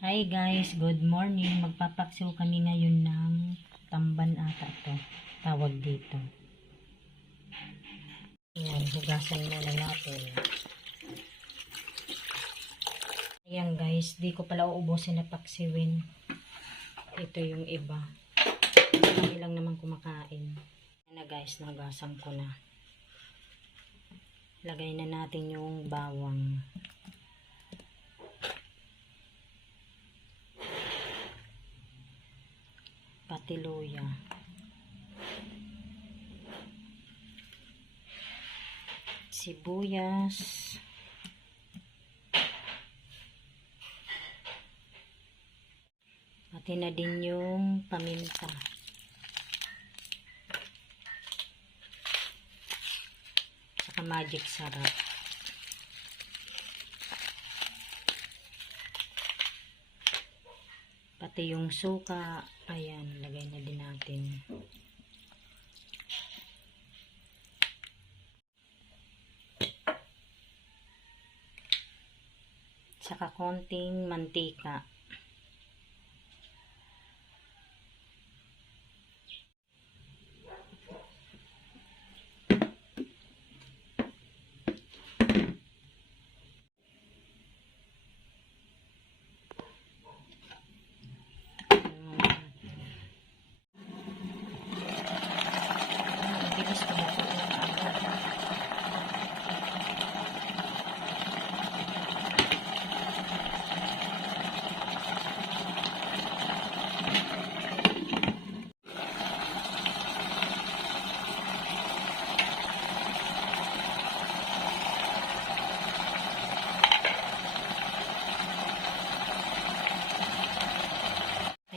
Hi guys, good morning. Magpapaksiw kami ngayon ng tamban ata ito. Tawag dito. Ayan, hugasan muna natin. Ayan guys, di ko pala uubusin na paksiwin. Ito yung iba. Kami lang naman kumakain. Ayan na guys, nahugasan ko na. Lagay na natin yung bawang. Pati luya. Sibuyas. Pati na din yung paminta. Saka magic sarap. Pati yung suka, ayan, lagay na din natin. Saka konting mantika.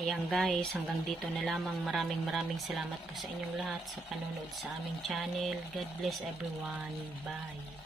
Ayan guys, hanggang dito na lamang. Maraming salamat po sa inyong lahat sa panonood sa aming channel. God bless everyone. Bye.